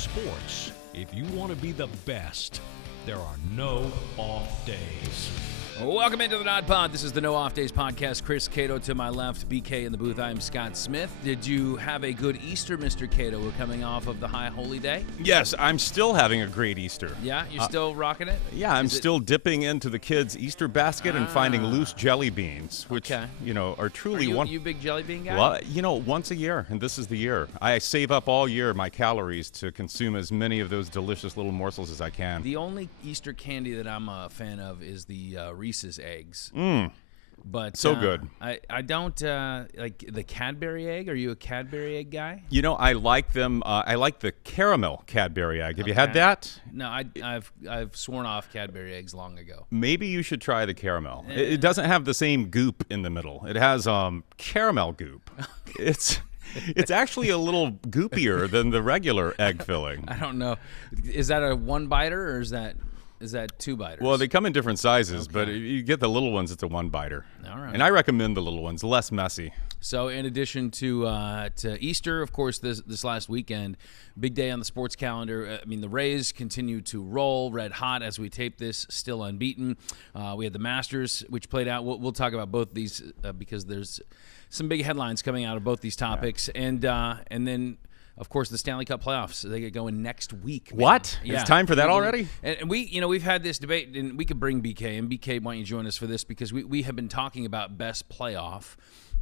sports, if you want to be the best, there are no off days. Welcome into the nodpod. This is the No Off Days podcast. Chris Cato to my left, BK in the booth. I'm Scott Smith. Did you have a good Easter, Mr. Cato? We're coming off of the High Holy Day. Yes, I'm still having a great Easter. Yeah, you're still rocking it? Yeah, I'm still dipping into the kids' Easter basket and finding loose jelly beans, which, are truly you a big jelly bean guy? Well, once a year, and this is the year. I save up all year my calories to consume as many of those delicious little morsels as I can. The only Easter candy that I'm a fan of is the Reese's eggs. But so good. I don't like the Cadbury egg. Are you a Cadbury egg guy? You know, I like them. I like the caramel Cadbury egg. Have you had that? No, I've sworn off Cadbury eggs long ago. Maybe you should try the caramel. It doesn't have the same goop in the middle. It has caramel goop. It's actually a little goopier than the regular egg filling. I don't know. Is that a one biter or is that two biters? Well, they come in different sizes, but if you get the little ones, it's a one biter. All right. And I recommend the little ones, less messy. So in addition to Easter, of course, this last weekend, big day on the sports calendar. I mean, the Rays continue to roll red hot as we tape this, still unbeaten. We had the Masters, which played out. We'll talk about both these because there's some big headlines coming out of both these topics. Yeah. And then, of course, the Stanley Cup Playoffs. They get going next week. Man. What? Yeah. It's time for that already? And we've had this debate, and we could bring BK. And BK, why don't you join us for this? Because we have been talking about best playoff.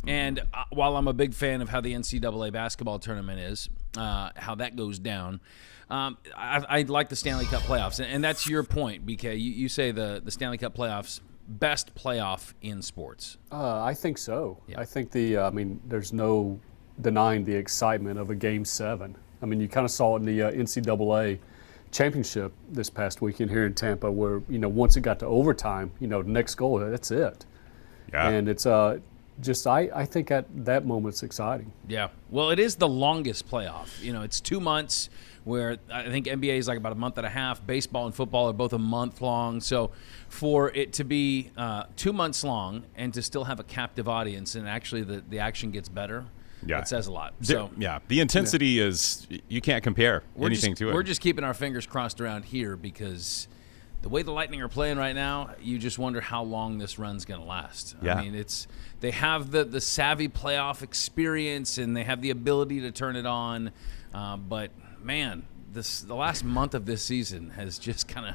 And while I'm a big fan of how the NCAA basketball tournament is, how that goes down, I like the Stanley Cup Playoffs. And that's your point, BK. You say the Stanley Cup Playoffs, best playoff in sports. I think so. Yeah. I think there's no denying the excitement of a Game 7. I mean, you kind of saw it in the NCAA championship this past weekend here in Tampa where, once it got to overtime, the next goal, that's it. Yeah. And it's I think at that moment's exciting. Yeah. Well, it is the longest playoff. It's 2 months where I think NBA is like about a month and a half. Baseball and football are both a month long. So for it to be 2 months long and to still have a captive audience and actually the action gets better, that says a lot. So the intensity is, you can't compare anything to it. We're just keeping our fingers crossed around here because the way the Lightning are playing right now, you just wonder how long this run's going to last. Yeah. I mean, they have the savvy playoff experience and they have the ability to turn it on. But, man, the last month of this season has just kind of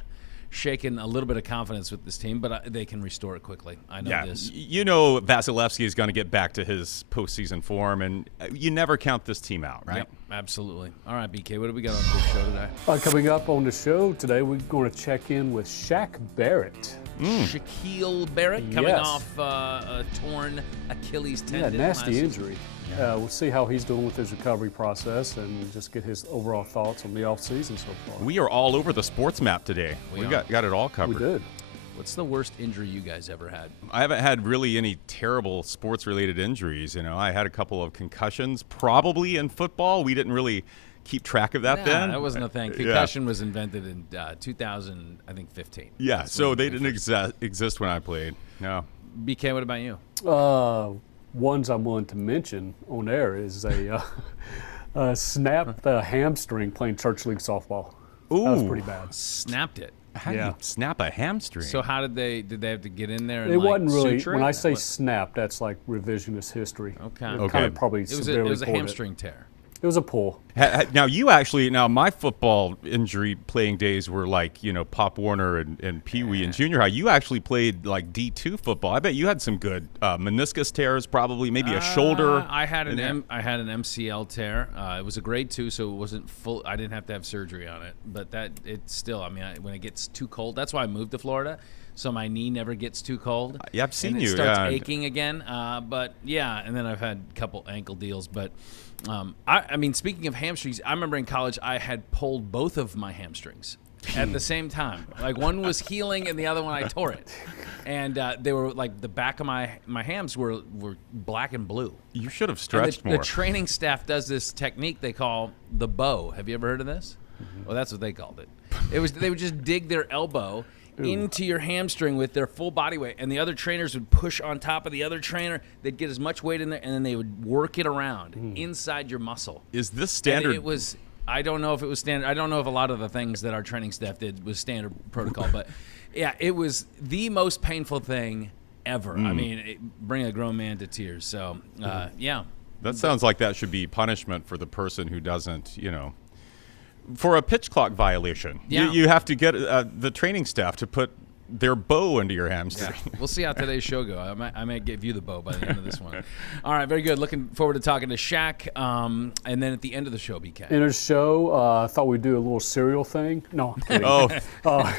shaken a little bit of confidence with this team, but they can restore it quickly. I know this. Vasilevsky is going to get back to his postseason form, and you never count this team out, right? Yep, absolutely. All right, BK, what do we got on the show today? Coming up on the show today, we're going to check in with Shaq Barrett. Shaquil Barrett coming off a torn Achilles tendon. Yeah, nasty injury. Yeah. We'll see how he's doing with his recovery process and just get his overall thoughts on the offseason so far. We are all over the sports map today. We got it all covered. We did. What's the worst injury you guys ever had? I haven't had really any terrible sports-related injuries. I had a couple of concussions, probably in football. We didn't really keep track of that then. That wasn't a thing. Concussion was invented in 2015. Yeah, so they didn't exist when I played. No. BK, what about you? Ones I'm willing to mention on air is a snapped the hamstring playing church league softball. Ooh. That was pretty bad. Snapped it. How do you snap a hamstring? So how did they have to get in there and it wasn't really, suture it? when I say snap, that's like revisionist history. Okay. Kind of probably it was a hamstring tear. It was a pull. Now my football injury playing days were like, Pop Warner and Pee Wee and junior high. You actually played like D2 football. I bet you had some good meniscus tears, probably maybe a shoulder. I had an MCL tear. It was a grade 2, so it wasn't full. I didn't have to have surgery on it, but it's still. I mean, when it gets too cold, that's why I moved to Florida. So my knee never gets too cold. Yeah, I've seen you. It starts aching again. But yeah, and then I've had a couple ankle deals. But I mean, speaking of hamstrings, I remember in college I had pulled both of my hamstrings at the same time. Like one was healing and the other one I tore it. And they were like the back of my hams were black and blue. You should have stretched more. The training staff does this technique they call the bow. Have you ever heard of this? Mm-hmm. Well, that's what they called it. They would just dig their elbow into your hamstring with their full body weight, and the other trainers would push on top of the other trainer. They'd get as much weight in there, and then they would work it around inside your muscle. Is this standard? And I don't know if it was standard. I don't know if a lot of the things that our training staff did was standard protocol, but yeah, it was the most painful thing ever. I mean, bring a grown man to tears. So, yeah. That sounds like that should be punishment for the person who doesn't, for a pitch clock violation. Yeah. You have to get the training staff to put their bow into your hamstring. Yeah. We'll see how today's show goes. I might give you the bow by the end of this one. All right, very good. Looking forward to talking to Shaq. And then at the end of the show, BK. In a show, I thought we'd do a little cereal thing. No, I'm kidding. Oh,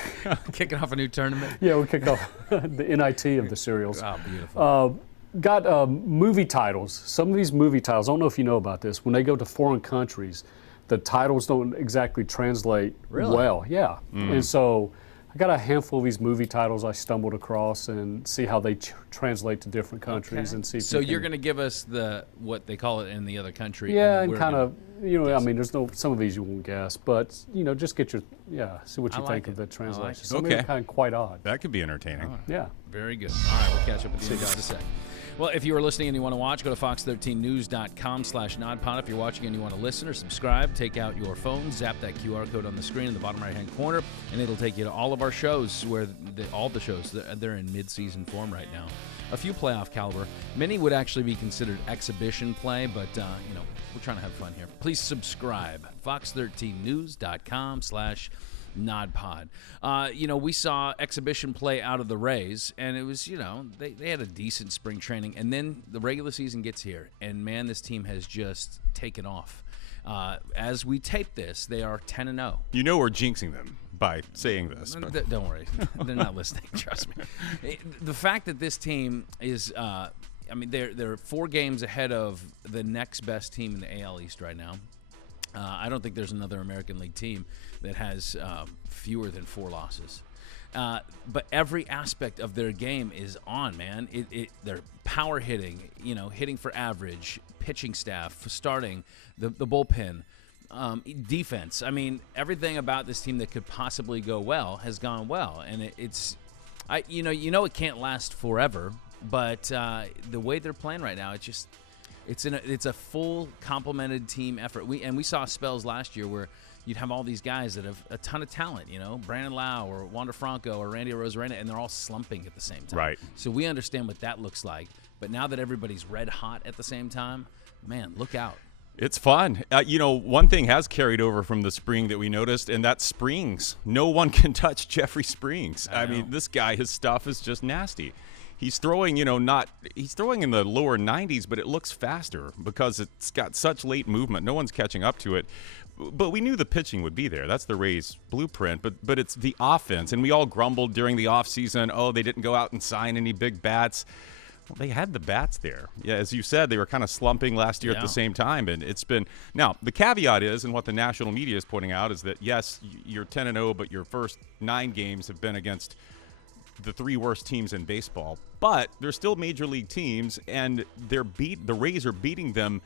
Kicking off a new tournament. Yeah, we kicked off the NIT of the cereals. Oh, beautiful. Got movie titles. Some of these movie titles, I don't know if you know about this, when they go to foreign countries, the titles don't exactly translate well. Yeah. And so I got a handful of these movie titles I stumbled across and see how they translate to different countries and see. If So you're going to give us what they call it in the other country. Yeah, and kind of, I mean, there's some of these you won't guess, but, just get see what you think of the translation. Some of them are kind of quite odd. that could be entertaining. Yeah. Very good. All right, we'll catch up with you in just a sec. Well, if you are listening and you want to watch, go to fox13news.com/nodpod. If you're watching and you want to listen or subscribe, take out your phone, zap that QR code on the screen in the bottom right-hand corner, and it'll take you to all of our shows where all the shows, they're in mid-season form right now. A few playoff caliber. Many would actually be considered exhibition play, but, we're trying to have fun here. Please subscribe. fox13news.com/nodpod. We saw exhibition play out of the Rays, and it was, they had a decent spring training, and then the regular season gets here, and man, this team has just taken off. As we tape this, they are 10-0. We're jinxing them by saying this. Don't worry. They're not listening, trust me. The fact that this team is, they're 4 games ahead of the next best team in the AL East right now. I don't think there's another American League team that has fewer than 4 losses. But every aspect of their game is on, man. They're power hitting, hitting for average, pitching staff, starting, the bullpen, defense. I mean, everything about this team that could possibly go well has gone well. And it can't last forever, but the way they're playing right now, it's a full complemented team effort. We saw spells last year where you'd have all these guys that have a ton of talent, Brandon Lau or Wander Franco or Randy Arozarena, and they're all slumping at the same time. Right. So we understand what that looks like. But now that everybody's red hot at the same time, man, look out. It's fun. One thing has carried over from the spring that we noticed, and that's Springs. No one can touch Jeffrey Springs. I mean, this guy, his stuff is just nasty. He's throwing, he's throwing in the lower 90s, but it looks faster because it's got such late movement. No one's catching up to it. But we knew the pitching would be there. That's the Rays' blueprint. But it's the offense. And we all grumbled during the offseason, they didn't go out and sign any big bats. Well, they had the bats there. Yeah, as you said, they were kind of slumping last year at the same time. And it's been – now, the caveat is, and what the national media is pointing out, is that, yes, you're 10-0, but your first 9 games have been against the 3 worst teams in baseball. But they're still major league teams, and the Rays are beating them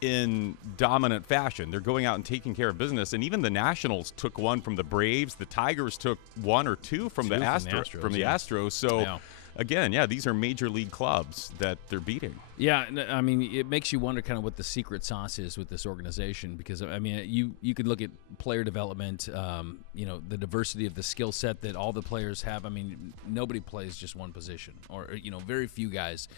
in dominant fashion. They're going out and taking care of business, and even the Nationals took one from the Braves. The Tigers took 1 or 2 from the Astros. So, again, these are major league clubs that they're beating. Yeah, I mean, it makes you wonder kind of what the secret sauce is with this organization because, I mean, you could look at player development, the diversity of the skill set that all the players have. I mean, nobody plays just one position or, very few guys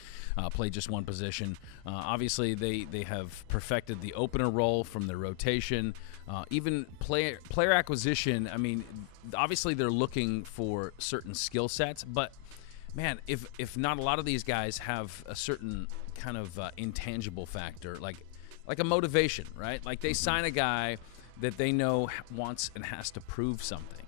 play just one position. Obviously, they have perfected the opener role from their rotation. Even player acquisition, I mean, obviously they're looking for certain skill sets, but man, if not a lot of these guys have a certain kind of intangible factor, like a motivation, right? Like they sign a guy that they know wants and has to prove something.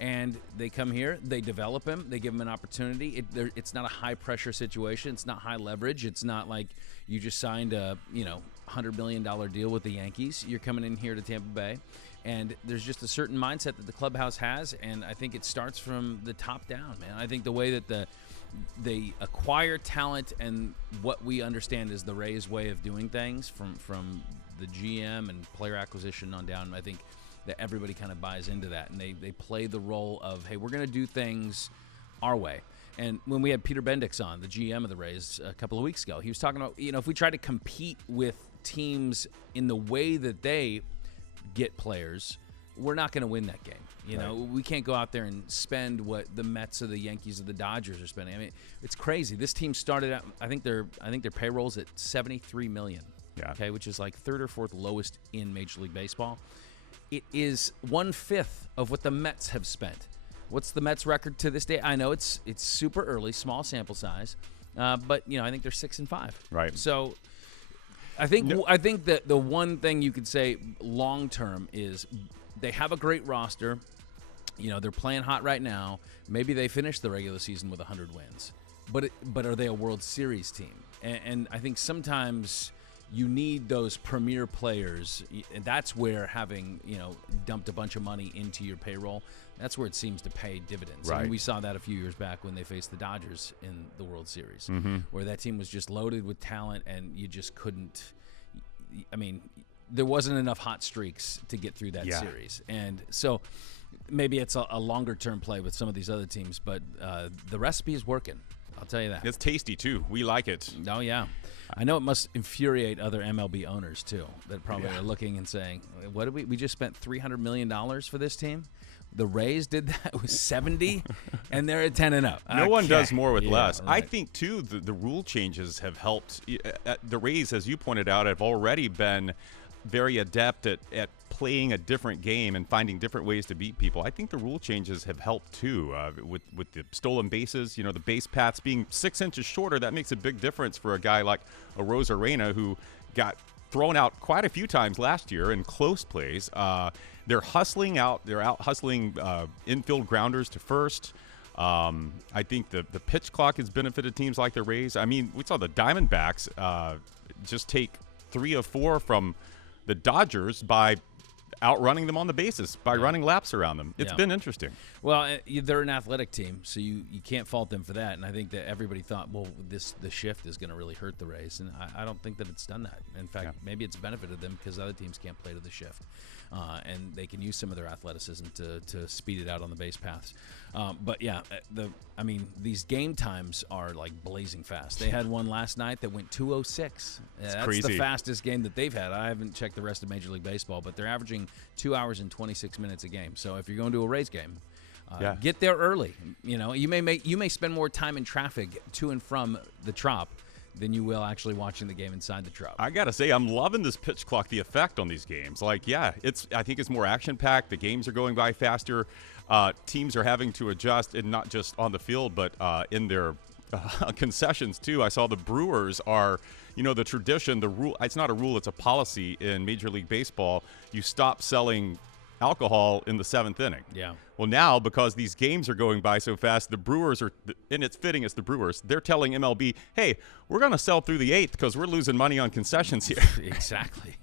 And they come here, they develop him, they give him an opportunity. It's not a high-pressure situation. It's not high leverage. It's not like you just signed a $100 million deal with the Yankees. You're coming in here to Tampa Bay. And there's just a certain mindset that the clubhouse has, and I think it starts from the top down, man. I think the way that they acquire talent and what we understand is the Rays' way of doing things from the GM and player acquisition on down, I think that everybody kind of buys into that, and they play the role of, hey, we're going to do things our way. And when we had Peter Bendix on, the GM of the Rays, a couple of weeks ago, he was talking about, if we try to compete with teams in the way that they get players, we're not going to win that game. You know, we can't go out there and spend what the Mets or the Yankees or the Dodgers are spending. I mean, it's crazy. This team started out. I think their payroll's at $73 million. Yeah. Okay, which is like third or fourth lowest in Major League Baseball. It is 1/5 of what the Mets have spent. What's the Mets record to this day? I know it's super early, small sample size, but I think they're 6-5. Right. So I think that the one thing you could say long term is they have a great roster. They're playing hot right now. Maybe they finish the regular season with 100 wins, but are they a World Series team? And I think sometimes you need those premier players, and that's where having dumped a bunch of money into your payroll, that's where it seems to pay dividends. Right. I mean, we saw that a few years back when they faced the Dodgers in the World Series, where that team was just loaded with talent, and you just couldn't. I mean, there wasn't enough hot streaks to get through that series, and so maybe it's a longer-term play with some of these other teams, but the recipe is working. I'll tell you that. It's tasty, too. We like it. Oh, yeah. I know it must infuriate other MLB owners, too, that probably are looking and saying, what did we just spent $300 million for this team? The Rays did that with 70, and they're at 10-0. No one does more with less. Right. I think, too, the rule changes have helped. The Rays, as you pointed out, have already been very adept at playing a different game and finding different ways to beat people. I think the rule changes have helped, too, with the stolen bases. The base paths being 6 inches shorter, that makes a big difference for a guy like a Rosarena who got thrown out quite a few times last year in close plays. They're hustling out. They're out hustling infield grounders to first. I think the pitch clock has benefited teams like the Rays. I mean, we saw the Diamondbacks just take 3 of 4 from the Dodgers by outrunning them on the bases, by running laps around them. It's been interesting. Well, they're an athletic team, so you can't fault them for that. And I think that everybody thought, well, the shift is going to really hurt the Rays. And I don't think that it's done that. In fact, maybe it's benefited them because other teams can't play to the shift. And they can use some of their athleticism to speed it out on the base paths. But, these game times are, like, blazing fast. They had one last night that went 2:06. That's crazy. the fastest game that they've had. I haven't checked the rest of Major League Baseball, but they're averaging 2 hours and 26 minutes a game. So if you're going to a Rays game, get there early. You may spend more time in traffic to and from the Trop than you will actually watching the game inside the Trop. I gotta say, I'm loving this pitch clock, the effect on these games. I think it's more action-packed. The games are going by faster. Teams are having to adjust, and not just on the field, but in their concessions, too. I saw the Brewers are, the tradition, the rule. It's not a rule, it's a policy in Major League Baseball. You stop selling alcohol in the 7th inning. Yeah. Well, now, because these games are going by so fast, the Brewers are, and it's fitting as the Brewers, they're telling MLB, hey, we're going to sell through the 8th because we're losing money on concessions here. Exactly.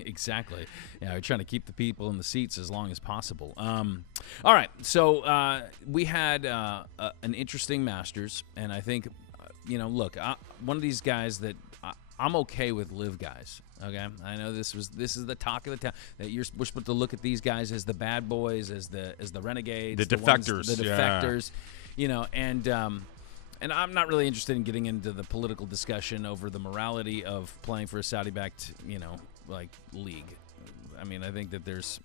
Yeah, we're trying to keep the people in the seats as long as possible. All right, so we had an interesting Masters, and I think, look, one of these guys that I'm okay with live guys. Okay, I know this is the talk of the town that we're supposed to look at these guys as the bad boys, as the renegades, the defectors, the defectors, and I'm not really interested in getting into the political discussion over the morality of playing for a Saudi-backed, league. I mean, I think that there's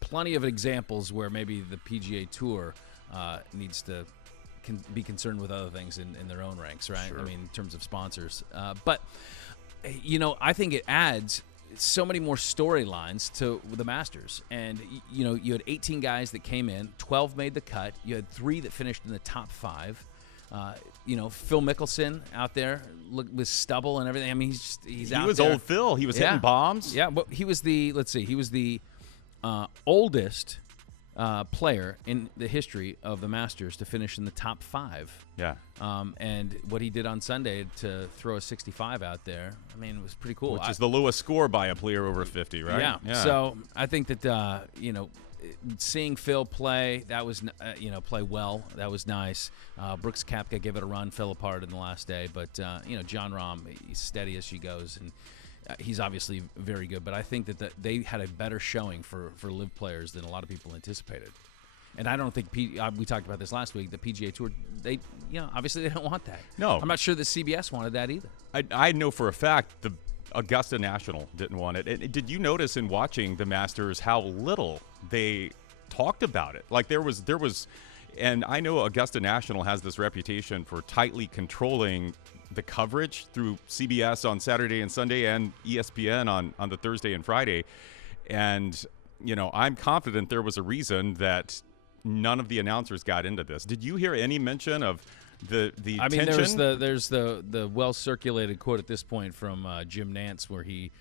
plenty of examples where maybe the PGA Tour needs to be concerned with other things in their own ranks, right? Sure. I mean, in terms of sponsors, but. I think it adds so many more storylines to the Masters. And, you had 18 guys that came in, 12 made the cut. You had 3 that finished in the top 5. Phil Mickelson out there with stubble and everything. I mean, he's out there. He was old Phil. He was hitting bombs. Yeah, but he was the oldest player in the history of the Masters to finish in the top 5. Yeah. And what he did on Sunday to throw a 65 out there, I mean, it was pretty cool. Which is the lowest score by a player over 50, right? Yeah. So I think that, seeing Phil play, that was, play well, that was nice. Brooks Koepka gave it a run, fell apart in the last day. But, John Rahm, he's steady as she goes. And he's obviously very good. But I think that they had a better showing for live players than a lot of people anticipated. And I don't think we talked about this last week. The PGA Tour, obviously they don't want that. No, I'm not sure that CBS wanted that either. I know for a fact Augusta National didn't want it. And did you notice in watching the Masters how little they talked about it? Like there was, and I know Augusta National has this reputation for tightly controlling the coverage through CBS on Saturday and Sunday and ESPN on the Thursday and Friday. And, you know, I'm confident there was a reason that none of the announcers got into this. Did you hear any mention of the I mean, tension? there's the well-circulated quote at this point from Jim Nantz where he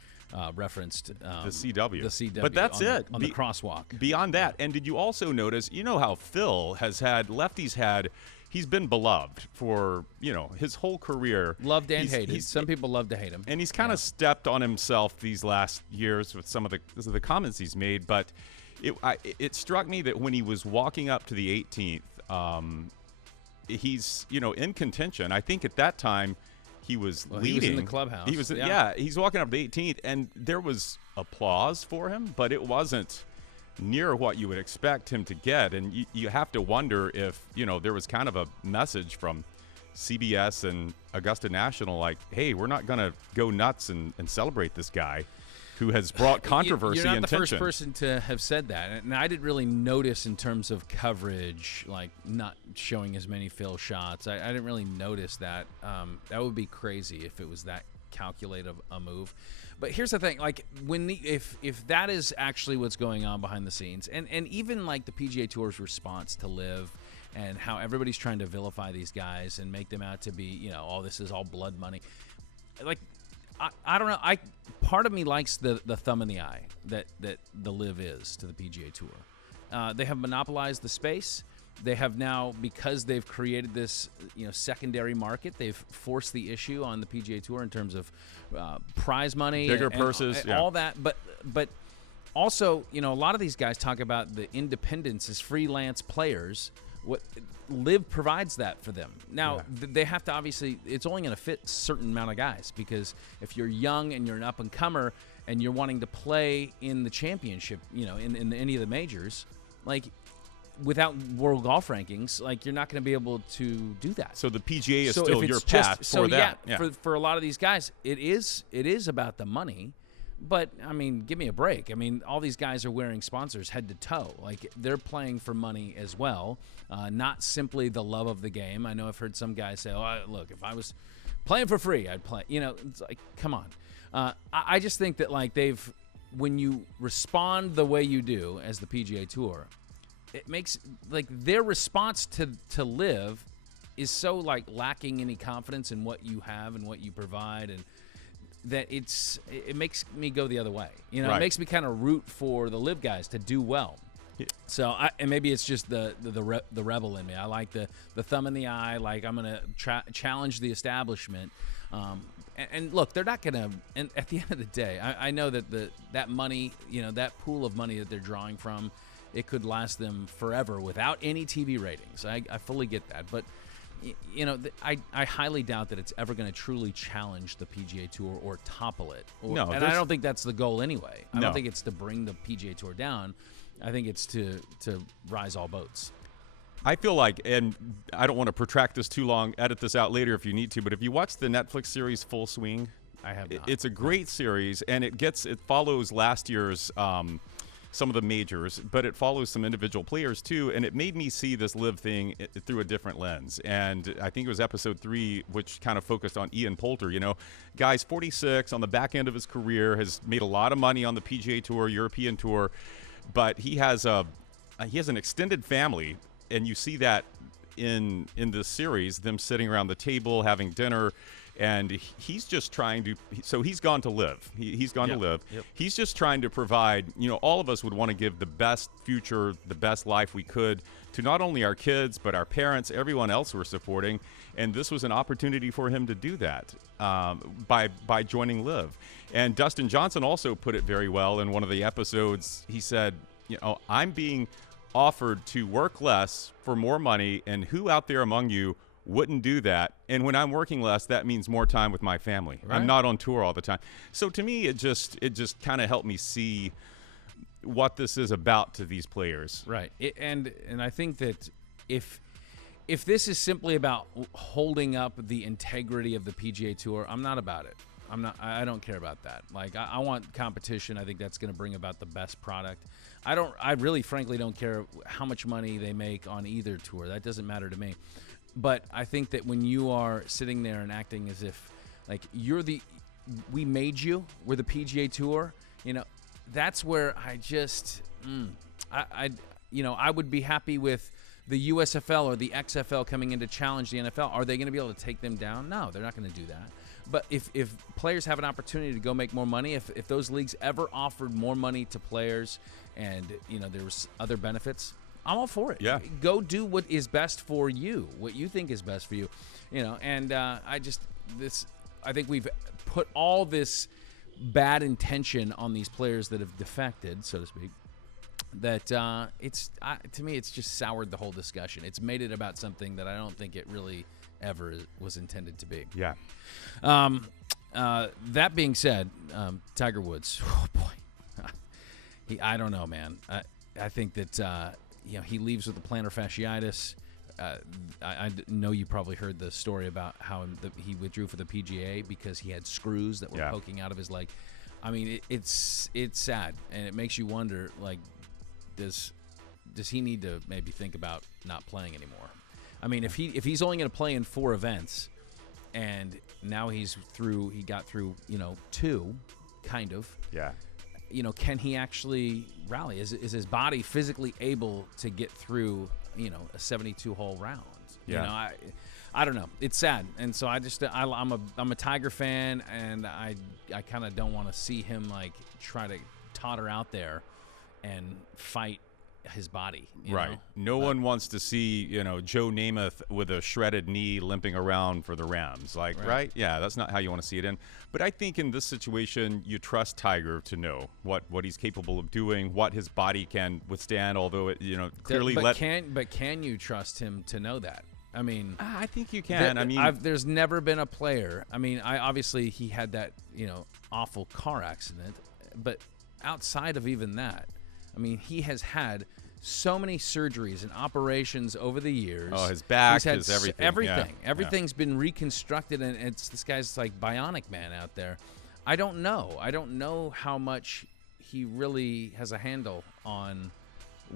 referenced the CW. The CW. But that's it. On the crosswalk. Beyond that, and did you also notice, you know how Phil has had, he's been beloved for, you know, his whole career. Loved and hated. Some people love to hate him. And he's kind of stepped on himself these last years with some of the comments he's made. But it struck me that when he was walking up to the 18th, he's, you know, in contention. I think at that time he was leading. He was in the clubhouse. He was, he's walking up to the 18th, and there was applause for him, but it wasn't near what you would expect him to get. And you have to wonder if, you know, there was kind of a message from CBS and Augusta National like, hey, we're not going to go nuts and celebrate this guy who has brought controversy and tension. You're not the first person to have said that. And I didn't really notice in terms of coverage, like not showing as many Phil shots. I didn't really notice that. That would be crazy if it was that calculated a move. But here's the thing, like if that is actually what's going on behind the scenes, and even like the PGA Tour's response to LIV and how everybody's trying to vilify these guys and make them out to be, you know, oh, this is all blood money. Like, I don't know. Part of me likes the thumb in the eye that the LIV is to the PGA Tour. They have monopolized the space. They have now, because they've created this, you know, secondary market, they've forced the issue on the PGA Tour in terms of prize money, bigger purses, all that. But also, you know, a lot of these guys talk about the independence as freelance players. What LIV provides that for them. Now, they have to obviously, it's only going to fit a certain amount of guys, because if you're young and you're an up-and-comer and you're wanting to play in the championship, you know, in any of the majors, like, without world golf rankings, like, you're not going to be able to do that. So the PGA is still your path for that. Yeah. For a lot of these guys, it is about the money. But, I mean, give me a break. I mean, all these guys are wearing sponsors head to toe. Like, they're playing for money as well, not simply the love of the game. I know I've heard some guys say, oh, look, if I was playing for free, I'd play. You know, it's like, come on. I just think that, like, when you respond the way you do as the PGA Tour, it makes, like, their response to LIV is so, like, lacking any confidence in what you have and what you provide, and that it makes me go the other way. You know, It makes me kind of root for the LIV guys to do well. Yeah. So, and maybe it's just the rebel in me. I like the thumb in the eye. Like, I'm going to challenge the establishment. And look, they're not going to. And at the end of the day, I know that that money, you know, that pool of money that they're drawing from, it could last them forever without any TV ratings. I fully get that, but. You know, I highly doubt that it's ever going to truly challenge the PGA Tour or topple it. And I don't think that's the goal anyway. I don't think it's to bring the PGA Tour down. I think it's to rise all boats. I feel like, and I don't want to protract this too long, edit this out later if you need to, but if you watch the Netflix series Full Swing, I have not. It's a great series, and it follows last year's some of the majors, but it follows some individual players too, and it made me see this LIV thing through a different lens. And I think it was episode 3, which kind of focused on Ian Poulter. You know, guy's 46, on the back end of his career, has made a lot of money on the PGA Tour, European Tour, but he has an extended family, and you see that in this series, them sitting around the table having dinner. And he's just trying to – so he's gone to LIV. He's gone to LIV. Yep. He's just trying to provide – you know, all of us would want to give the best future, the best life we could to not only our kids but our parents, everyone else we're supporting. And this was an opportunity for him to do that by joining LIV. And Dustin Johnson also put it very well in one of the episodes. He said, you know, I'm being offered to work less for more money, and who out there among you – wouldn't do that? And when I'm working less, that means more time with my family. Right. I'm not on tour all the time. So to me, it just kind of helped me see what this is about to these players. Right. And I think that if this is simply about holding up the integrity of the PGA Tour, I'm not about it. I don't care about that. Like, I want competition. I think that's going to bring about the best product. I really, frankly, don't care how much money they make on either tour. That doesn't matter to me. But I think that when you are sitting there and acting as if, like, we made you, we're the PGA Tour, that's where I just, I would be happy with the USFL or the XFL coming in to challenge the NFL. Are they going to be able to take them down? No, they're not going to do that. But if players have an opportunity to go make more money, if those leagues ever offered more money to players and, there was other benefits, I'm all for it. Yeah. Go do what is best for you, what you think is best for you. And I think we've put all this bad intention on these players that have defected, so to speak, that to me, it's just soured the whole discussion. It's made it about something that I don't think it really ever was intended to be. Yeah. That being said, Tiger Woods, oh boy, I don't know, man. I think that he leaves with the plantar fasciitis. I know you probably heard the story about how he withdrew for the PGA because he had screws that were poking out of his leg. I mean, it's sad, and it makes you wonder, like, does he need to maybe think about not playing anymore? I mean, if he's only going to play in 4 events, and now he got through 2, kind of. Yeah. Can he actually rally? Is his body physically able to get through a 72-hole round? Yeah. I don't know. It's sad, and so I'm a Tiger fan, and I kind of don't want to see him like try to totter out there and fight his body. Right. No one wants to see, Joe Namath with a shredded knee limping around for the Rams. Like, right? Yeah, that's not how you want to see it in. But I think in this situation, you trust Tiger to know what he's capable of doing, what his body can withstand, although it, clearly can you trust him to know that? I mean, I think you can. There's never been a player. I mean, obviously he had that, awful car accident, but outside of even that, I mean, he has had so many surgeries and operations over the years. Oh, his back, his everything. Everything. Yeah. Everything's been reconstructed, and this guy's like Bionic Man out there. I don't know how much he really has a handle on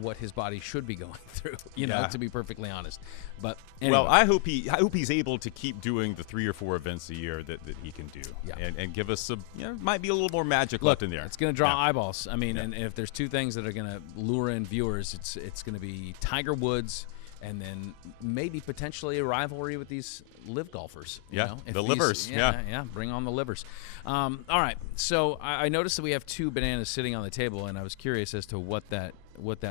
what his body should be going through, to be perfectly honest. But anyway. Well, I hope he's able to keep doing the 3 or 4 events a year that he can do, and give us some, might be a little more magic left in there. It's going to draw eyeballs. I mean, and if there's 2 things that are going to lure in viewers, it's going to be Tiger Woods, and then maybe potentially a rivalry with these live golfers. The livers. Yeah, bring on the livers. All right, so I noticed that we have 2 bananas sitting on the table, and I was curious as to what that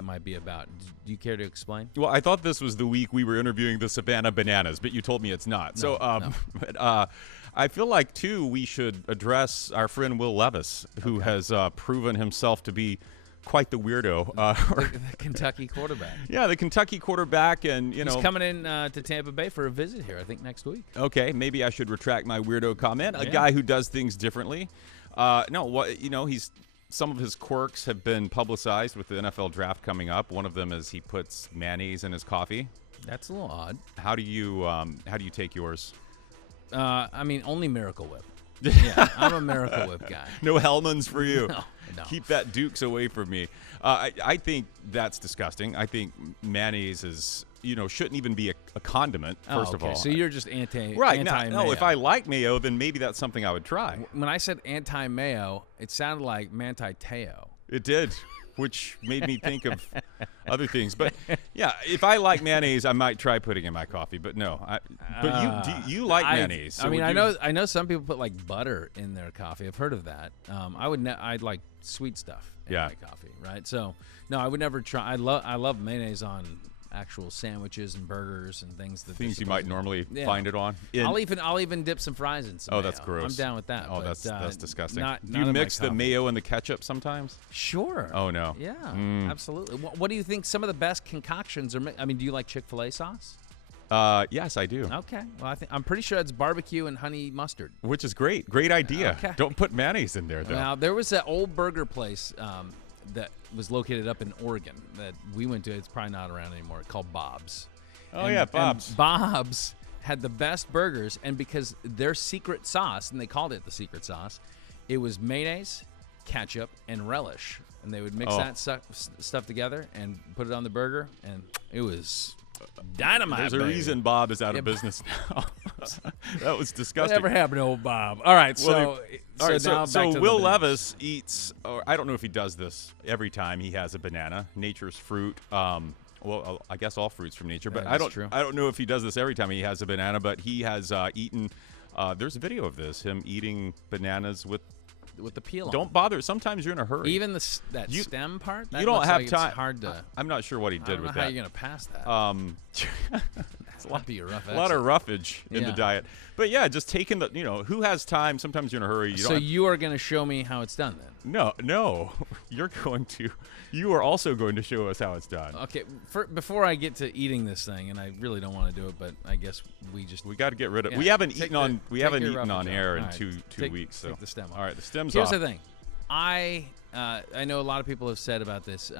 might be about. Do you care to explain? Well, I thought this was the week we were interviewing the Savannah Bananas, but you told me it's not. No. But I feel like, too, we should address our friend Will Levis, who has proven himself to be quite the weirdo. The Kentucky quarterback. Yeah, the Kentucky quarterback, and he's coming in to Tampa Bay for a visit here, I think, next week. Okay, maybe I should retract my weirdo comment. A guy who does things differently. Some of his quirks have been publicized with the NFL draft coming up. One of them is he puts mayonnaise in his coffee. That's a little odd. How do you take yours? I mean, only Miracle Whip. Yeah, I'm a Miracle Whip guy. No Hellmann's for you. No. Keep that Dukes away from me. I think that's disgusting. I think mayonnaise is, shouldn't even be a condiment, first of all. So you're just anti-mayo. No, if I like mayo, then maybe that's something I would try. When I said anti-mayo, it sounded like Manti Te'o. It did, which made me think of other things. But, yeah, if I like mayonnaise, I might try putting it in my coffee. But, no. You like mayonnaise. So I know some people put, like, butter in their coffee. I've heard of that. I'd like sweet stuff in my coffee, right? So, no, I would never try. I love mayonnaise on actual sandwiches and burgers and things you might normally find it on. I'll even dip some fries in some mayo. That's gross. I'm down with that. Oh, that's disgusting. Do you mix the mayo and the ketchup sometimes? Sure. Oh no. Yeah, absolutely. What do you think some of the best concoctions are? I mean, do you like Chick-fil-A sauce? Yes, I do. Okay. Well, I'm pretty sure it's barbecue and honey mustard. Which is great. Great idea. Okay. Don't put mayonnaise in there, though. Now, there was that old burger place that was located up in Oregon that we went to. It's probably not around anymore. Called Bob's. Oh, yeah, Bob's. And Bob's had the best burgers, and because their secret sauce, and they called it the secret sauce, it was mayonnaise, ketchup, and relish. And they would mix that stuff together and put it on the burger, and it was dynamite. There's a reason Bob is out of business now. That was disgusting. Whatever happened to old Bob? All right, so Will Levis eats, or I don't know if he does this every time he has a banana, nature's fruit. Well, I guess all fruits from nature, but I don't know if he does this every time he has a banana, but he has eaten, there's a video of this, him eating bananas with the peel on. Don't bother. Sometimes you're in a hurry. Even that stem part? That you don't have like time. It's hard to. I'm not sure what he did with that. How you're going to pass that? It's a lot of roughage in the diet. But yeah, just taking the, who has time? Sometimes you're in a hurry. You are going to show me how it's done then? No. You are also going to show us how it's done. Okay, before I get to eating this thing, and I really don't want to do it, but I guess we got to get rid of. We haven't eaten on air in two weeks. So take the stem off. All right, the stem's Here's off. the thing, I know a lot of people have said about this.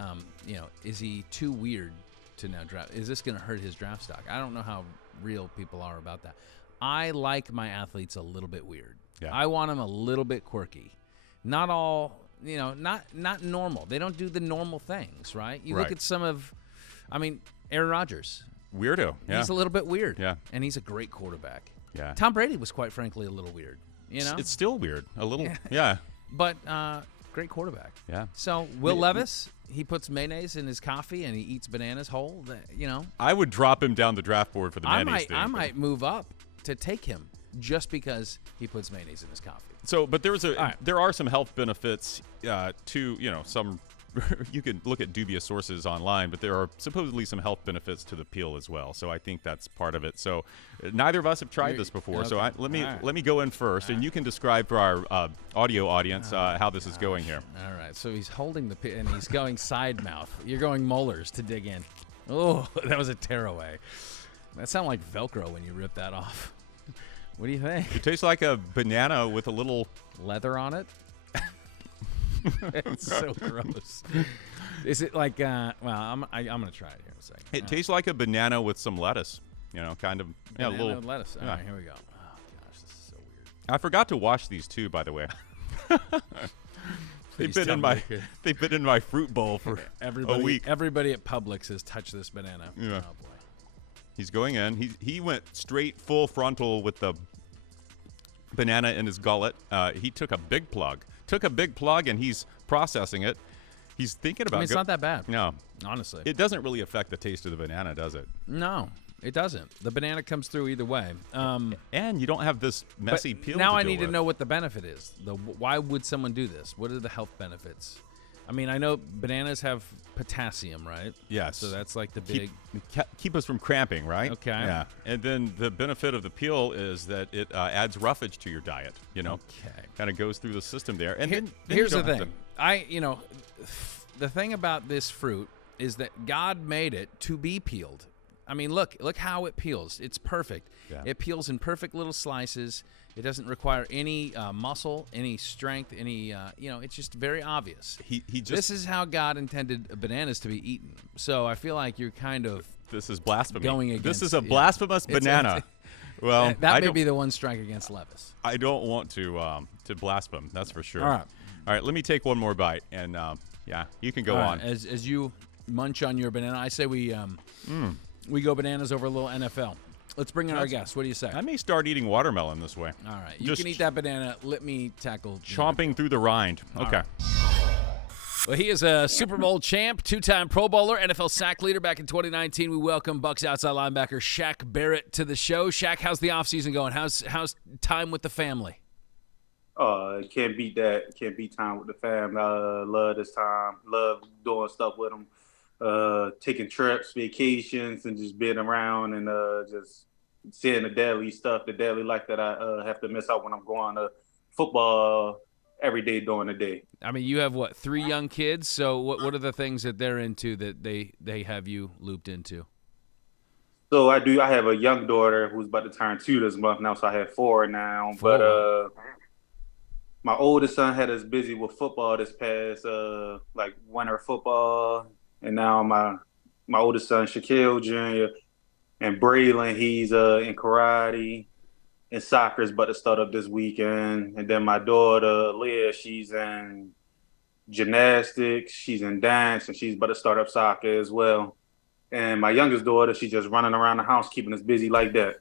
Is he too weird to now draft? Is this going to hurt his draft stock? I don't know how real people are about that. I like my athletes a little bit weird. Yeah. I want them a little bit quirky. Not all. Not normal. They don't do the normal things, right? You look at some of, Aaron Rodgers. Weirdo. Yeah. He's a little bit weird. Yeah. And he's a great quarterback. Yeah. Tom Brady was quite frankly a little weird. It's still weird. A little. Yeah. But great quarterback. Yeah. So Will Levis, he puts mayonnaise in his coffee and he eats bananas whole. I would drop him down the draft board for the mayonnaise thing. I might move up to take him just because he puts mayonnaise in his coffee. So, but there are some health benefits to some. You can look at dubious sources online, but there are supposedly some health benefits to the peel as well. So I think that's part of it. So neither of us have tried this before. Okay. So let me go in first, and you can describe for our audio audience how this is going here. All right. So he's holding the peel, and he's going side mouth. You're going molars to dig in. Oh, that was a tearaway. That sounded like Velcro when you rip that off. What do you think? It tastes like a banana with a little leather on it. It's so gross. Is it like? I'm gonna try it here in a second. It tastes like a banana with some lettuce. Kind of. Yeah, a little with lettuce. All right, here we go. Oh gosh, this is so weird. I forgot to wash these too, by the way. They've been in my fruit bowl for a week. Everybody at Publix has touched this banana. Yeah. Oh boy. He's going in. He went straight full frontal with the banana in his gullet. He took a big plug, and he's processing it. He's thinking about. It's not that bad. No, honestly, it doesn't really affect the taste of the banana, does it? No, it doesn't. The banana comes through either way. And you don't have this messy peel. Now I need to know what the benefit is. Why would someone do this? What are the health benefits? I know bananas have potassium, right? Yes. So that's like the big... Keep us from cramping, right? Okay. Yeah. And then the benefit of the peel is that it adds roughage to your diet, Okay. Kind of goes through the system there. And then here's the thing. The thing about this fruit is that God made it to be peeled. Look how it peels. It's perfect. Yeah. It peels in perfect little slices. It doesn't require any muscle, any strength, any, it's just very obvious. This is how God intended bananas to be eaten. So I feel like you're kind of this is blasphemy. Going against, this is a blasphemous banana. Well, that may be the one strike against Levis. I don't want to blaspheme. That's for sure. All right. Let me take one more bite, and you can go on. As you munch on your banana, I say we go bananas over a little NFL. Let's bring in our guest. What do you say? I may start eating watermelon this way. All right. You can eat that banana. Let me tackle... Chomping through the rind. Okay. Well, he is a Super Bowl champ, two-time Pro Bowler, NFL sack leader back in 2019. We welcome Bucs outside linebacker Shaq Barrett to the show. Shaq, how's the offseason going? How's time with the family? Can't beat that. Can't beat time with the fam. Love this time. Love doing stuff with them. Taking trips, vacations, and just being around and just seeing the daily stuff, the daily life that I have to miss out when I'm going to football every day during the day. You have, 3 young kids? So what are the things that they're into that they have you looped into? So I have a young daughter who's about to turn 2 this month now, so I have 4 now. 4. But my oldest son had us busy with football this past, winter football. And now my oldest son, Shaquil Jr., And Braylon, he's in karate, and soccer is about to start up this weekend. And then my daughter, Leah, she's in gymnastics, she's in dance, and she's about to start up soccer as well. And my youngest daughter, she's just running around the house, keeping us busy like that.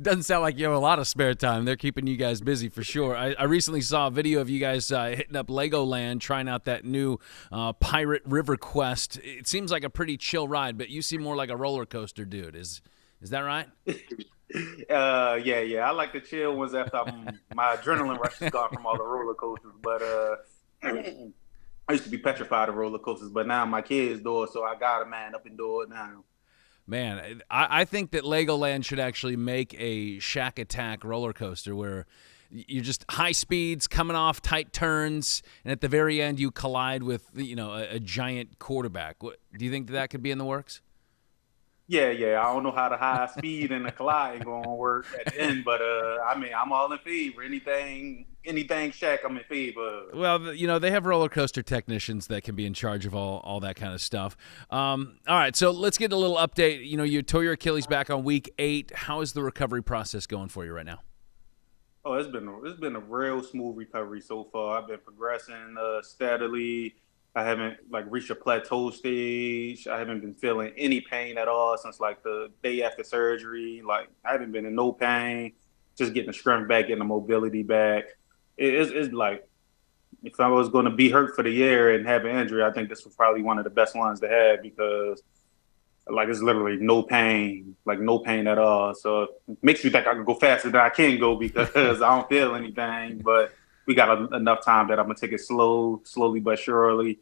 Doesn't sound like you have a lot of spare time. They're keeping you guys busy for sure. I recently saw a video of you guys hitting up Legoland, trying out that new Pirate River Quest. It seems like a pretty chill ride, but you seem more like a roller coaster dude. Is that right? Yeah. I like the chill ones after my adrenaline rush is gone from all the roller coasters. But I used to be petrified of roller coasters, but now my kids do it, so I got to man up and do it now. Man, I think that Legoland should actually make a Shaq Attack roller coaster where you're just high speeds coming off tight turns, and at the very end you collide with a giant quarterback. Do you think that could be in the works? Yeah. I don't know how the high speed and the collide going to work at the end, but I'm all in favor. Anything Shaq, I'm in favor. Well, they have roller coaster technicians that can be in charge of all that kind of stuff. All right, so let's get a little update. You tore your Achilles back on week 8. How is the recovery process going for you right now? Oh, it's been a real smooth recovery so far. I've been progressing steadily. I haven't reached a plateau stage. I haven't been feeling any pain at all since the day after surgery. I haven't been in no pain. Just getting the strength back, getting the mobility back. It's like, if I was going to be hurt for the year and have an injury, I think this was probably one of the best ones to have because it's literally no pain, no pain at all. So it makes me think I can go faster than I can go because I don't feel anything. But we got enough time that I'm going to take it slowly but surely,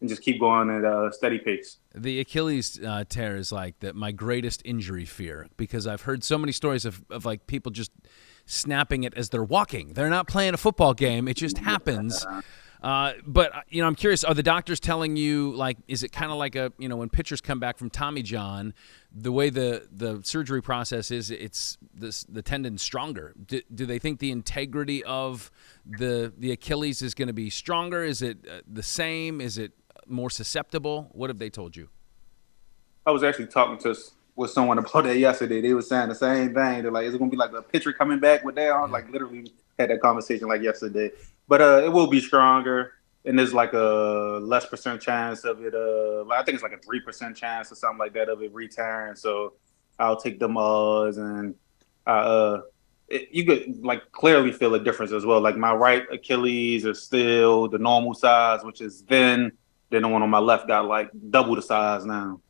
and just keep going at a steady pace. The Achilles tear is my greatest injury fear because I've heard so many stories of people just snapping it as they're walking. They're not playing a football game. It just happens. But I'm curious, are the doctors telling you, is it kind of like when pitchers come back from Tommy John, the way the surgery process is, it's the tendon's stronger. Do they think the integrity of the Achilles is going to be stronger? Is it the same? Is it more susceptible? What have they told you? I was actually talking with someone about that yesterday. They were saying the same thing. They're like, is it going to be like a pitcher coming back with that on? Literally had that conversation yesterday. But it will be stronger, and there's a less percent chance of it. I think it's a 3% chance or something like that of it retiring. So I'll take them odds, and you could clearly feel a difference as well. My right Achilles is still the normal size, which is thin. Then the one on my left got double the size now.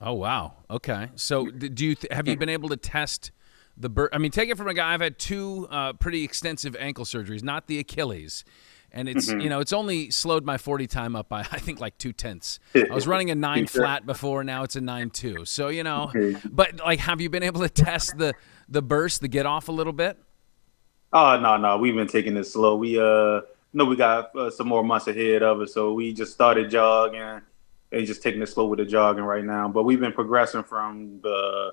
Oh wow. Okay. So have you been able to test the burst? I mean, take it from a guy. I've had 2 pretty extensive ankle surgeries, not the Achilles, and it's it's only slowed my 40 time up by I think 0.2. I was running a 9 flat before, now it's a 9.2. So but have you been able to test the burst, the get off a little bit? Oh no, we've been taking it slow. We we got some more months ahead of us, so we just started jogging and just taking it slow with the jogging right now. But we've been progressing from the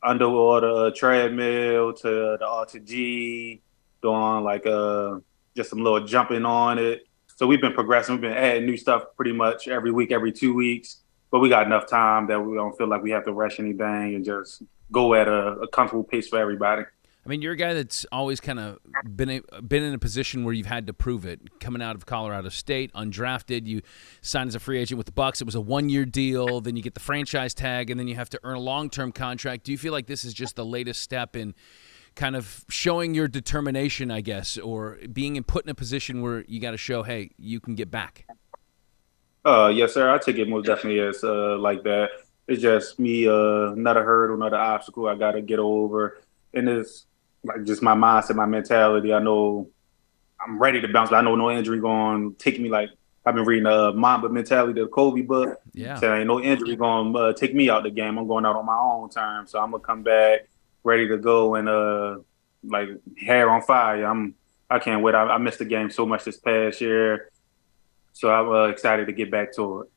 underwater treadmill to the Alt-G, doing just some little jumping on it. So we've been progressing. We've been adding new stuff pretty much every week, every 2 weeks. But we got enough time that we don't feel like we have to rush anything and just go at a comfortable pace for everybody. I mean, you're a guy that's always kind of been in a position where you've had to prove it. Coming out of Colorado State, undrafted, you signed as a free agent with the Bucs. It was a 1-year deal. Then you get the franchise tag, and then you have to earn a long-term contract. Do you feel like this is just the latest step in kind of showing your determination, I guess, or being put in a position where you got to show, hey, you can get back? Yes, sir. I take it most definitely as like that. It's just me, another hurdle, another obstacle I got to get over. And it's just my mindset, my mentality. I know I'm ready to bounce, but I know no injury going to take me. I've been reading Mamba Mentality, the Kobe book. Yeah. So ain't no injury going to take me out the game. I'm going out on my own terms. So I'm going to come back ready to go and hair on fire. I can't wait. I missed the game so much this past year. So I'm excited to get back to it.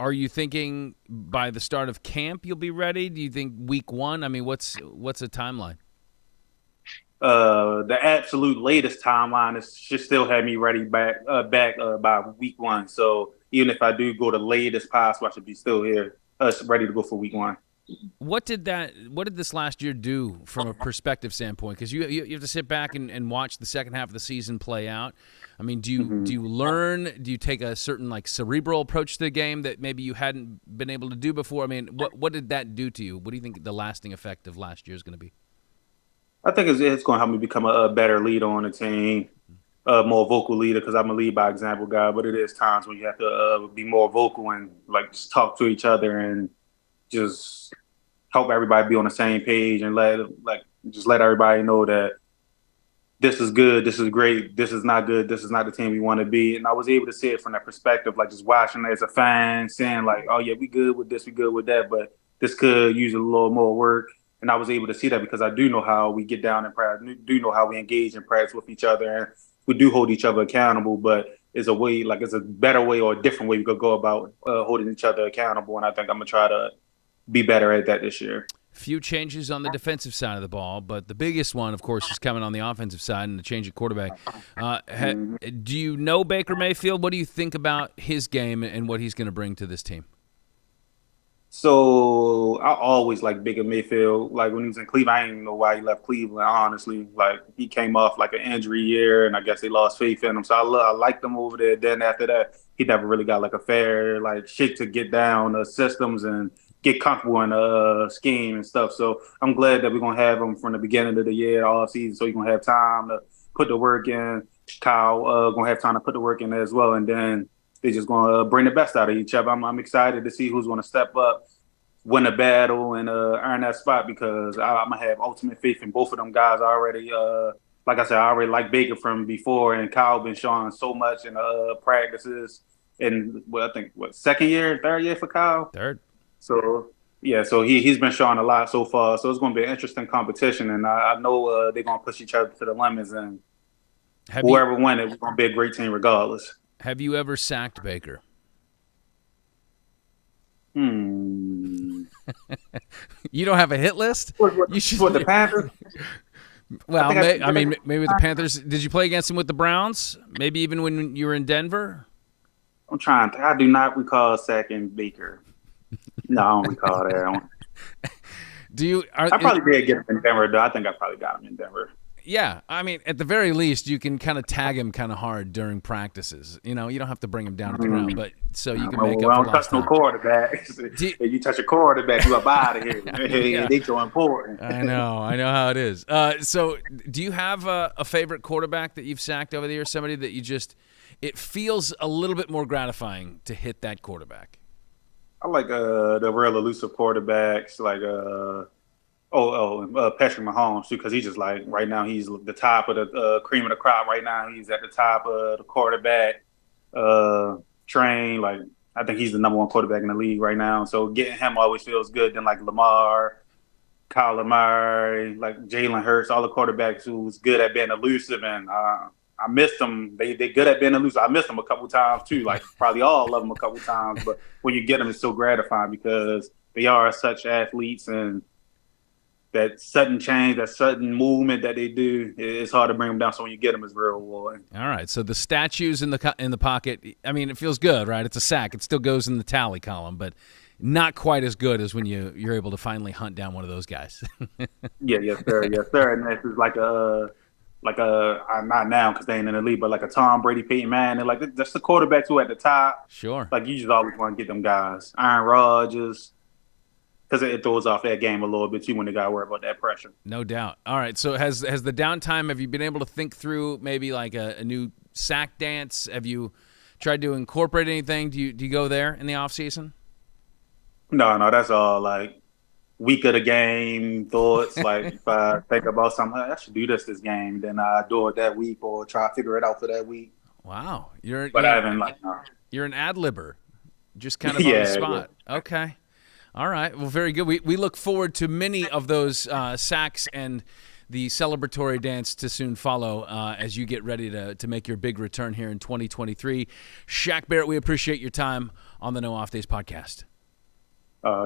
Are you thinking by the start of camp you'll be ready? Do you think week 1? I mean, what's a timeline? The absolute latest timeline should still have me ready back by week 1. So even if I do go the latest possible, I should be still here, ready to go for week 1. What did this last year do from a perspective standpoint? Because you have to sit back and watch the second half of the season play out. I mean, do you learn? Do you take a certain like cerebral approach to the game that maybe you hadn't been able to do before? I mean, what did that do to you? What do you think the lasting effect of last year is going to be? I think it's going to help me become a better leader on the team, more vocal leader, because I'm a lead by example guy. But it is times when you have to be more vocal and like just talk to each other and just help everybody be on the same page and let everybody know that this is good, this is great, this is not good, this is not the team we want to be. And I was able to see it from that perspective, like just watching as a fan, saying like, oh yeah, we good with this, we good with that, but this could use a little more work. And I was able to see that because I do know how we get down in practice, do know how we engage in practice with each other, and we do hold each other accountable, but it's a way, like it's a better way or a different way we could go about holding each other accountable. And I think I'm going to try to be better at that this year. Few changes on the defensive side of the ball, but the biggest one, of course, is coming on the offensive side and the change at quarterback. Do you know Baker Mayfield? What do you think about his game and what he's going to bring to this team? So I always liked Baker Mayfield. Like when he was in Cleveland, I didn't know why he left Cleveland, honestly. Like he came off like an injury year, and I guess they lost faith in him. So I liked him over there. Then after that, he never really got like a fair like shake to get down the systems and get comfortable in a scheme and stuff. So I'm glad that we're going to have him from the beginning of the year, all season, so he's going to have time to put the work in. Kyle going to have time to put the work in as well, and then they're just going to bring the best out of each other. I'm excited to see who's going to step up, win a battle, and earn that spot because I'm going to have ultimate faith in both of them guys already. Like I said, I already like Baker from before, and Kyle been showing so much in practices. And I think, third year for Kyle? Third. So, yeah, so he's been showing a lot so far. So it's going to be an interesting competition, and I know they're going to push each other to the limits, and whoever wins it, it's going to be a great team regardless. Have you ever sacked Baker? You don't have a hit list? You should. What, the Panthers? Well, maybe with the Panthers. Did you play against him with the Browns? Maybe even when you were in Denver? I do not recall sacking Baker. No, I don't recall that. I probably did get him in Denver, though. I think I probably got him in Denver. Yeah, I mean, at the very least, you can kind of tag him kind of hard during practices. You know, you don't have to bring him down to the ground, but so you can make up for lost touch time. No quarterback. If you touch a quarterback, you up out of here. Yeah. They so important. I know how it is. So, do you have a favorite quarterback that you've sacked over the years? Somebody that you just it feels a little bit more gratifying to hit that quarterback. I like the real elusive quarterbacks, like Patrick Mahomes too, because he's just like right now he's the top of the cream of the crop. Right now he's at the top of the quarterback train. Like I think he's the number one quarterback in the league right now. So getting him always feels good. Then like Lamar, Kyler Murray, like Jalen Hurts, all the quarterbacks who's good at being elusive, and I missed them. They good at being elusive. I missed them a couple times too, like probably all of them a couple times. But when you get them, it's so gratifying because they are such athletes, and that sudden change, that sudden movement that they do, it's hard to bring them down. So when you get them, it's real rewarding. All right. So the statues in the pocket, I mean, it feels good, right? It's a sack. It still goes in the tally column, but not quite as good as when you're able to finally hunt down one of those guys. Yes, sir. And this is like a not now because they ain't in the league, but like a Tom Brady, Peyton Manning, like that's the quarterbacks who at the top. Sure. Like you just always want to get them guys. Aaron Rodgers, because it throws off that game a little bit too when they got to worry about that pressure. No doubt. All right. So has the downtime? Have you been able to think through maybe like a new sack dance? Have you tried to incorporate anything? Do you go there in the off season? No, that's all like week of the game thoughts. Like if I think about something, I should do this game, then I do it that week or try to figure it out for that week. Wow, I haven't no. You're an ad-libber, just kind of on the spot. Yeah. Okay, all right. Well, very good. We look forward to many of those sacks and the celebratory dance to soon follow as you get ready to make your big return here in 2023. Shaq Barrett, we appreciate your time on the No Off Days podcast.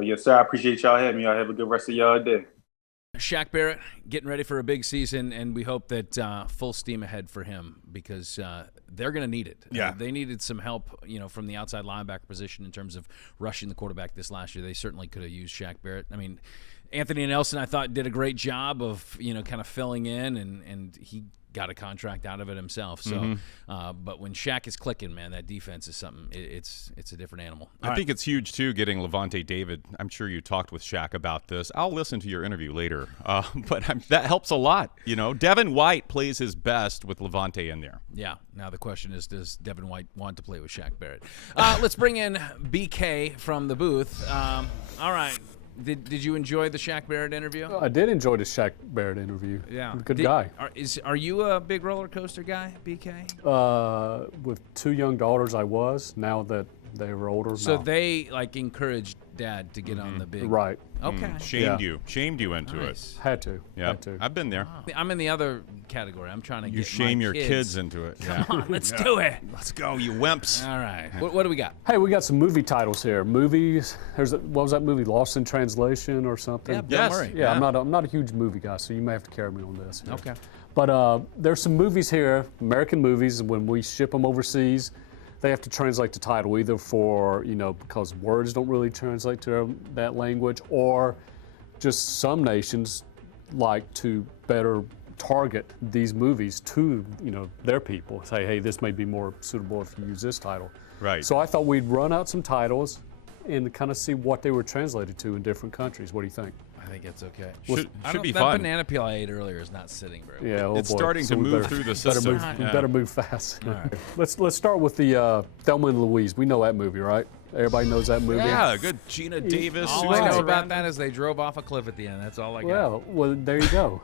Yes, sir. I appreciate y'all having me. Y'all have a good rest of y'all day. Shaq Barrett getting ready for a big season, and we hope that full steam ahead for him because they're going to need it. Yeah. They needed some help, from the outside linebacker position in terms of rushing the quarterback this last year. They certainly could have used Shaq Barrett. I mean, Anthony Nelson, I thought, did a great job of, kind of filling in, and he got a contract out of it himself. So, but when Shaq is clicking, man, that defense is something. It's a different animal. I think it's huge too getting Levante David. I'm sure you talked with Shaq about this. I'll listen to your interview later, but that helps a lot. Devin White plays his best with Levante in there. Yeah. Now the question is, does Devin White want to play with Shaq Barrett? Let's bring in BK from the booth. All right. Did you enjoy the Shaq Barrett interview? I did enjoy the Shaq Barrett interview. Yeah, good guy. Are you a big roller coaster guy, BK? With 2 young daughters, I was. Now that they were older, so no. they encouraged Dad to get on the big. Right. Okay. Shamed you into Nice. it. Had to. Yeah, Had to. I've been there. I'm in the other category. I'm trying to You get shame my your kids into it. Come on, let's do it. Let's go, you wimps. All right. What do we got? Hey, we got some movie titles here. Movies. What was that movie? Lost in Translation or something? Yeah, Bill Yes. Murray. Yeah, I'm not a huge movie guy, so you may have to carry me on this here. Okay. But there's some movies here, American movies. When we ship them overseas, they have to translate the title either for because words don't really translate to that language, or just some nations like to better target these movies to their people. Say, hey, this may be more suitable if you use this title. Right. So I thought we'd run out some titles and kind of see what they were translated to in different countries. What do you think? I think it's okay. Should be that fun. banana peel I ate earlier is not sitting very well. Yeah, oh It's boy. starting So to we move better- through the better system. move, Yeah. better move fast. All right. Let's start with the Thelma and Louise. We know that movie, right? Everybody knows that movie. Yeah, good. Gina Davis. All Susan I know Sarandon. about that is they drove off a cliff at the end. That's all I got. Well, there you go.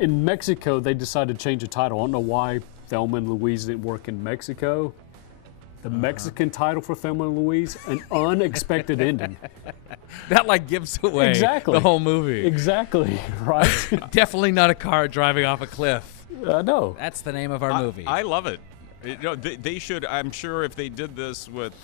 In Mexico, they decided to change the title. I don't know why Thelma and Louise didn't work in Mexico. The Mexican title for Thelma and Louise, An Unexpected Ending. That gives away Exactly. the whole movie. Exactly, right? Definitely not a car driving off a cliff. I know. That's the name of our movie. I love it. They should. I'm sure if they did this with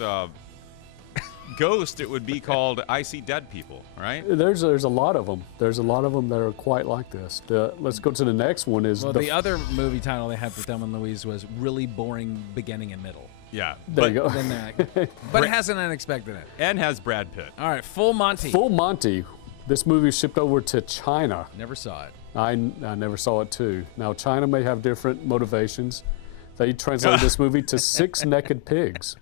Ghost, it would be called I See Dead People, right? There's a lot of them. There's a lot of them that are quite like this. Let's go to the next one. Is well, the other movie title they had for Thelma and Louise was Really Boring Beginning and Middle. Yeah. There you go. Then but it has an unexpected in it. And has Brad Pitt. All right, Full Monty. Full Monty. This movie shipped over to China. Never saw it. I never saw it too. Now China may have different motivations. They translated this movie to Six Naked Pigs.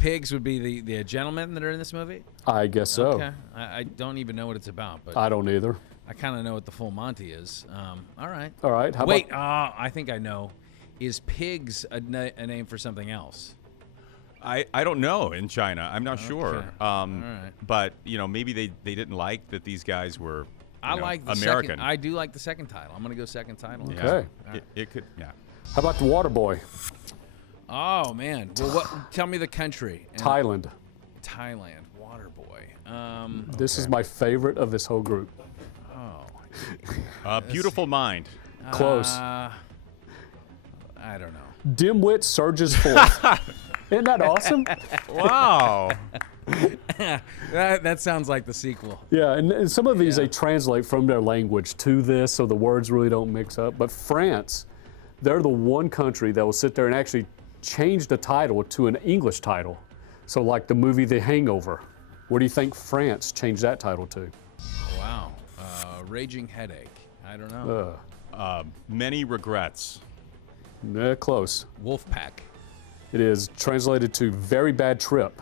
Pigs would be the gentlemen that are in this movie? I guess so. Okay. I don't even know what it's about, but I don't either. I kind of know what the Full Monty is. All right. All right. How Wait, about I think I know. Is pigs a name for something else? I don't know in China. I'm not sure. Okay. All right. But maybe they didn't like that these guys were I like the American. second. I do like the second title. I'm gonna go second title. Yeah. Okay. It could. Yeah. how about The Waterboy? Oh man. Well, tell me the country. And Thailand. Thailand. Waterboy. This is my favorite of this whole group. Beautiful Mind. Close. I don't know. Dimwits surges forth. Isn't that awesome? Wow. That sounds like the sequel. Yeah, and some of these they translate from their language to this, so the words really don't mix up. But France, they're the one country that will sit there and actually change the title to an English title. So like the movie The Hangover. What do you think France changed that title to? Wow. Raging Headache. I don't know. Many Regrets. Close. Wolfpack. It is translated to Very Bad Trip.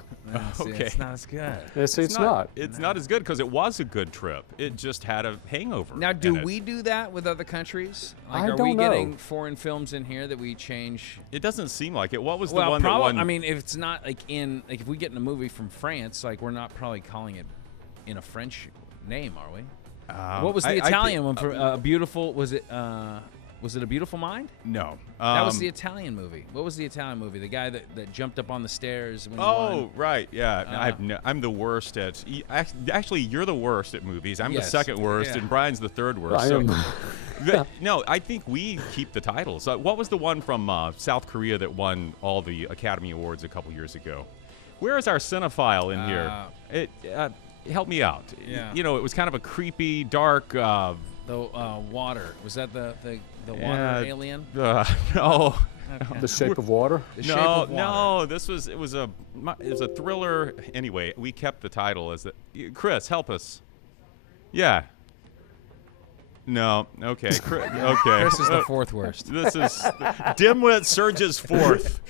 See, Okay. It's not as good. It's not. It's not as good because it was a good trip. It just had a hangover. Now, do in it. we do that with other countries? Like, I are don't we know. getting foreign films in here that we change? It doesn't seem like it. What was the Well, one that probably. won? I mean, if it's not if we get in a movie from France, we're not probably calling it in a French name, are we? What was the Italian one for Beautiful? Was it A Beautiful Mind? No. That was the Italian movie. What was the Italian movie? The guy that jumped up on the stairs when he Oh, won? right. Yeah. I'm the worst at. Actually, you're the worst at movies. I'm the Yes. second worst, Yeah. and Brian's the third worst. I so- am. No, I think we keep the titles. What was the one from South Korea that won all the Academy Awards a couple years ago? Where is our cinephile in here? help me out. Yeah. You know, it was kind of a creepy, dark. The water. Was that the water alien? No. Okay. The Shape of Water. The Shape of Water. No. It was a thriller. Anyway, we kept the title as Chris, help us. Yeah. No. Okay. Okay. Chris is the fourth worst. This is Dimwits Surge's fourth.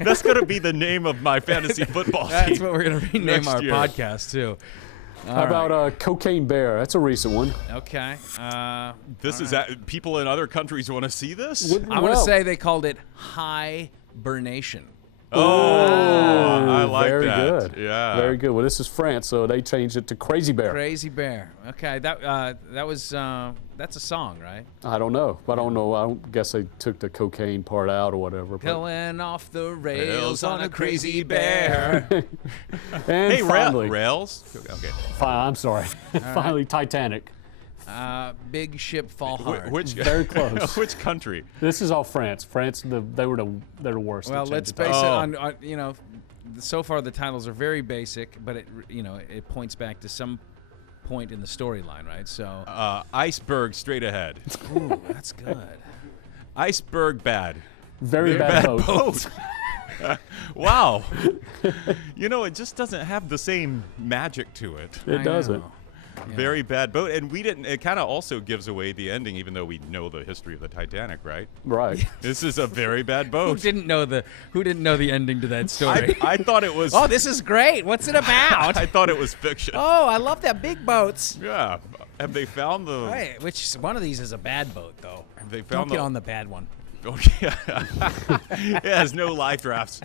That's going to be the name of my fantasy football team. That's what we're going to rename our year. podcast too. How about Cocaine Bear? That's a recent one. Okay. This is people in other countries want to see this. I want to say they called it hibernation. Oh, I like very that. Good. Yeah. Very good. Well, this is France, so they changed it to Crazy Bear. Crazy Bear. Okay, that's a song, right? I don't know. I don't guess they took the cocaine part out or whatever. But. Going off the rails on a crazy bear. And Hey, finally, Rails. Okay. I'm sorry. Finally, Titanic. Big ship fall hard. Which Very close. Which country? This is all France. France, they're the worst. Well, at let's changing base titles. it on so far the titles are very basic, but it points back to some point in the storyline, right? So Iceberg straight ahead. ooh, that's good. Iceberg bad. Very bad boat. Wow. It just doesn't have the same magic to it. It doesn't. know. Yeah. Very bad boat. And we didn't, it kind of also gives away the ending, even though we know the history of the Titanic, right? Right. This is a very bad Who boat. didn't know the ending to that story? I thought it was. Oh, this is great. What's it about? I thought it was fiction. Oh, I love that big boats. Yeah. Have they found the. Hey, which one of these is a bad boat, though? Have they Don't found get the. on the bad one. Oh, yeah. It has no life rafts.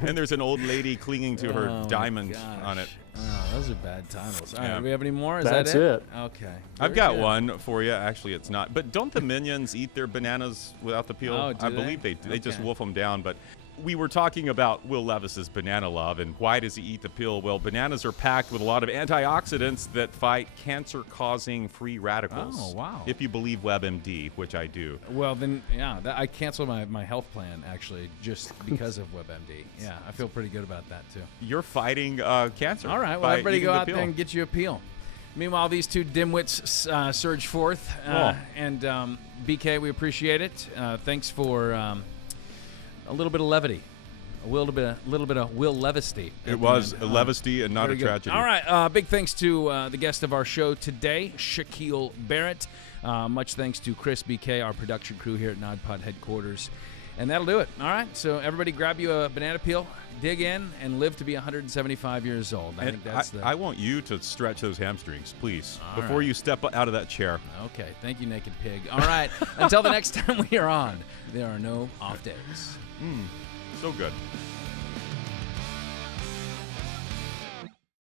And there's an old lady clinging to her diamond on it. Oh, those are bad titles. All right, Yeah. do we have any more? Is That's that it. Okay. I've Very got good. one for you. Actually, it's not. But don't the minions eat their bananas without the peel? Oh, do I they? believe they do. They just Okay. wolf them down. But we were talking about Will Levis's banana love and why does he eat the peel? Well, bananas are packed with a lot of antioxidants that fight cancer-causing free radicals. Oh, wow. If you believe WebMD, which I do. Well, then, yeah, I canceled my health plan, actually, just because of WebMD. Yeah, I feel pretty good about that, too. You're fighting cancer. All right, well, by everybody eating go the out peel. there and get you a peel. Meanwhile, these two dimwits surge forth. And BK, we appreciate it. Thanks for a little bit of levity. A little bit of Will Levisty. It was a levity and not a Very good. tragedy. All right. Big thanks to the guest of our show today, Shaquil Barrett. Much thanks to Chris, BK, our production crew here at Nodpod headquarters. And that'll do it. All right. So everybody grab you a banana peel, dig in, and live to be 175 years old. I think that's I want you to stretch those hamstrings, please, before right. you step out of that chair. Okay. Thank you, Naked Pig. All right. Until the next time we are on, there are no off days. So good.